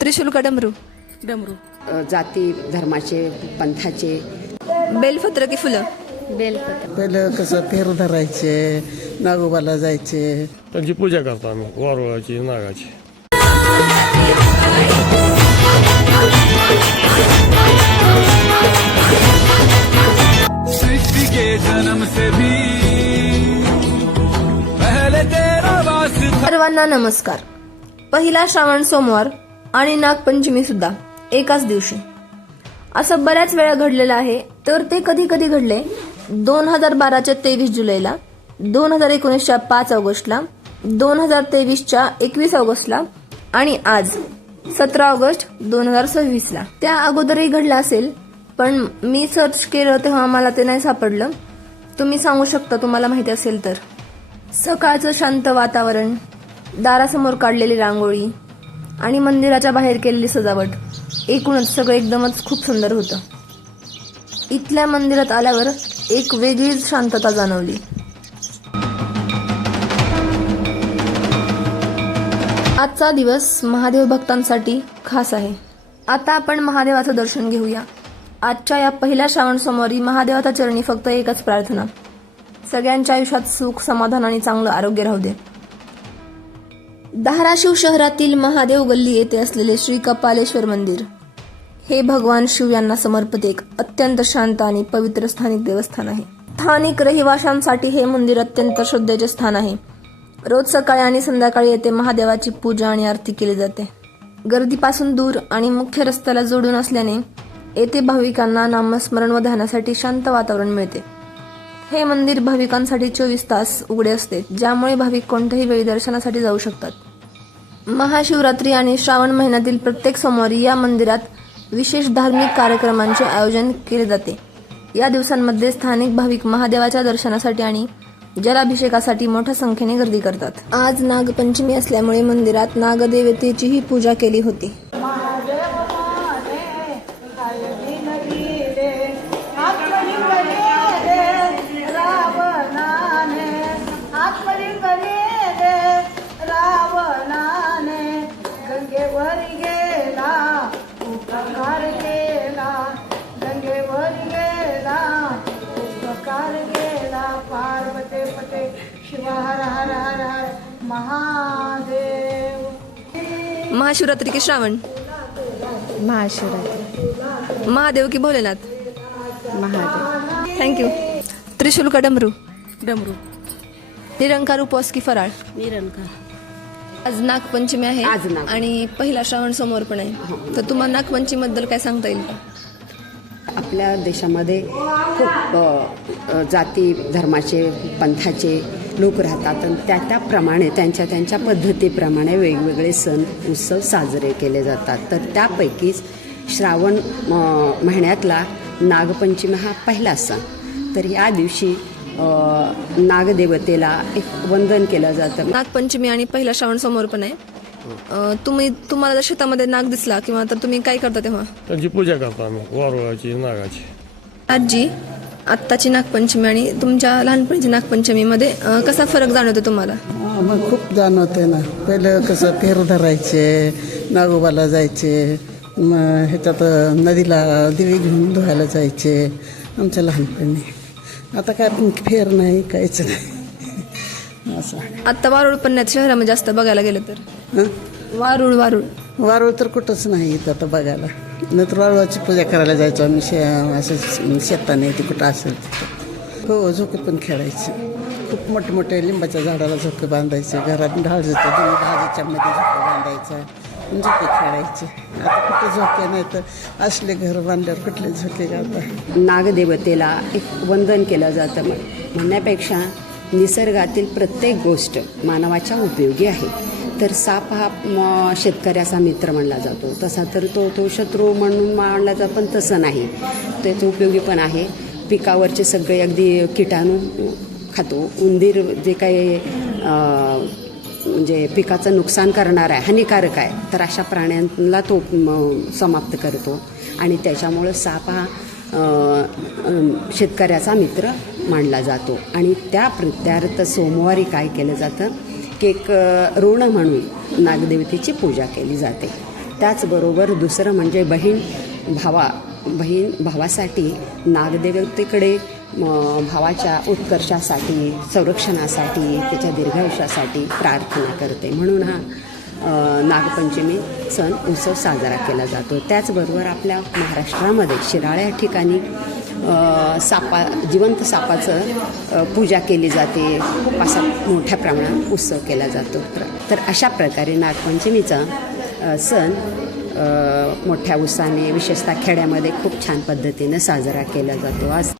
त्रिशूल का डमरू? डमरू. जाती धर्माचे पंथाचे. बेलपत्र की फुलं? बेलपत्र. पहिलं कसं फेर धरायचे, नागोबाला जायचे. त्यांची पूजा करतो आम्ही, वारुळाची, नागाची. सृष्टि के जन्म से भी पहले तेरा वास्ता. सर्वांना नमस्कार. पहिला श्रावण सोमवार आणि नागपंचमी सुद्धा एकाच दिवशी, असं बऱ्याच वेळा घडलेलं आहे. तर ते कधी कधी घडले 2012च्या 23 जुलैला, 2019च्या 5 ऑगस्टला, 2023च्या 21 ऑगस्टला आणि आज 17 ऑगस्ट 2026ला. त्या अगोदरही घडलं असेल, पण मी सर्च केलं तेव्हा मला ते नाही सापडलं. तुम्ही सांगू शकता तुम्हाला माहिती असेल तर. सकाळचं शांत वातावरण, दारासमोर काढलेली रांगोळी आणि मंदिराच्या बाहेर केलेली सजावट, एकूणच सगळं एकदमच खूप सुंदर होतं. इथल्या मंदिरात आल्यावर एक वेगळीच शांतता जाणवली. आजचा दिवस महादेव भक्तांसाठी खास आहे. आता आपण महादेवाचं दर्शन घेऊया. आजच्या या पहिल्या श्रावण सोमवारी महादेवाच्या चरणी फक्त एकच प्रार्थना, सगळ्यांच्या आयुष्यात सुख, समाधान आणि चांगलं आरोग्य राहू दे. धाराशिव शहरातील महादेव गल्ली येथे असलेले श्री कपालेश्वर मंदिर हे भगवान शिव यांना समर्पित एक अत्यंत शांत आणि पवित्र स्थानिक देवस्थान आहे. स्थानिक रहिवाशांसाठी हे मंदिर अत्यंत श्रद्धेचे स्थान आहे. रोज सकाळी आणि संध्याकाळी येथे महादेवाची पूजा आणि आरती केली जाते. गर्दीपासून दूर आणि मुख्य रस्त्याला जोडून असल्याने येथे भाविकांना नामस्मरण व ध्यानासाठी शांत वातावरण मिळते. हे मंदिर भाविकांसाठी 24 तास उघडे असते, ज्यामुळे भाविक कोणत्याही वेळी दर्शनासाठी जाऊ शकतात. महाशिवरात्री आणि श्रावण महिन्यातील प्रत्येक सोमवारी या मंदिरात विशेष धार्मिक कार्यक्रमांचे आयोजन केले जाते. या दिवसांमध्ये स्थानिक भाविक महादेवाच्या दर्शनासाठी आणि जलाभिषेकासाठी मोठ्या संख्येने गर्दी करतात. आज नागपंचमी असल्यामुळे मंदिरात नागदेवतेचीही पूजा केली होती. महाशिवरात्री की श्रावण? महाशिवरात्री. महादेव की भोलेनाथ? महादेव. थँक्यू. त्रिशूल का डमरू? डमरू. निरंकार उपवास की फराळ? निरंकार. आज नागपंचमी आहे आज नाग. आणि पहिला श्रावण सोमवार पण आहे. तर तुम्हाला नागपंचमी बद्दल काय सांगता येईल का? आपल्या देशामध्ये खूप जाती धर्माचे पंथाचे लोक राहतात आणि त्याप्रमाणे त्यांच्या पद्धतीप्रमाणे वेगवेगळे सण उत्सव साजरे केले जातात. तर त्यापैकीच श्रावण महिन्यातला नागपंचमी हा पहिला सण. तर या दिवशी नागदेवतेला एक वंदन केलं जातं. नागपंचमी आणि पहिला श्रावण सोमवार पण आहे. तुम्हाला जर शेतामध्ये नाग दिसला किंवा तर तुम्ही काय करता तेव्हा? त्यांची पूजा करतो आम्ही, वारुळाची, नागाची. आजी, आत्ताची नागपंचमी आणि तुमच्या लहानपणीची नागपंचमीमध्ये कसा फरक जाणवतो तुम्हाला? मग खूप जाणवते ना. पहिलं कसं फेर धरायचे, नागोबाला जायचे, मग ह्याच्यात नदीला दिवे घेऊन धुवायला जायचे आमच्या लहानपणी. आता काय फेर नाही, काहीच नाही असं. आत्ता वारुळ पण नाही शहरामध्ये जास्त बघायला गेलं तर. हं? वारुळ वारुळ तर कुठंच नाही इथं आता बघायला. नंतर वारुळाची पूजा करायला जायचो आम्ही. असं शेताने ते कुठं असेल तिथं. हो, झोके पण खेळायचे. खूप मोठे मोठे लिंबाच्या झाडाला झोके बांधायचे. घरात ढाळ जातं, भाजीच्या मध्ये झोके बांधायचा, झोके खेळायचे. आता कुठे झोके नाही तर असले घर बांधल्यावर कुठले झोके घालतात. नागदेवतेला एक वंदन केलं जातं म्हणण्यापेक्षा निसर्गातील प्रत्येक गोष्ट मानवाच्या उपयोगी आहे. तर साप हा शेतकऱ्याचा मित्र मानला जातो, तसा तर तो शत्रू म्हणून मानला जातो, पण तसं नाही. त्याचं उपयोगी पण आहे. पिकावरचे सगळे अगदी किटाणू खातो. उंदीर जे काही म्हणजे पिकाचं नुकसान करणार आहे, हानिकारक आहे, तर अशा प्राण्यांना तो समाप्त करतो. आणि त्याच्यामुळं साप हा शेतकऱ्याचा मित्र मानला जातो. आणि त्या प्रत्यार्थ सोमवारी काय केलं जातं की एक ऋण म्हणून नागदेवतेची पूजा केली जाते. त्याचबरोबर दुसरं म्हणजे बहीण भावासाठी नागदेवतेकडे भावाच्या उत्कर्षासाठी, संरक्षणासाठी, त्याच्या दीर्घायुष्यासाठी प्रार्थना करते. म्हणून हा नागपंचमी सण उत्सव साजरा केला जातो. त्याचबरोबर आपल्या महाराष्ट्रामध्ये शिराळा या ठिकाणी जिवंत सापाचं पूजा केली जाते. खूप असा मोठ्या प्रमाणात उत्सव केला जातो. तर अशा प्रकारे नागपंचमीचा सण मोठ्या उत्साहाने विशेषतः खेड्यामध्ये खूप छान पद्धतीनं साजरा केला जातो. आज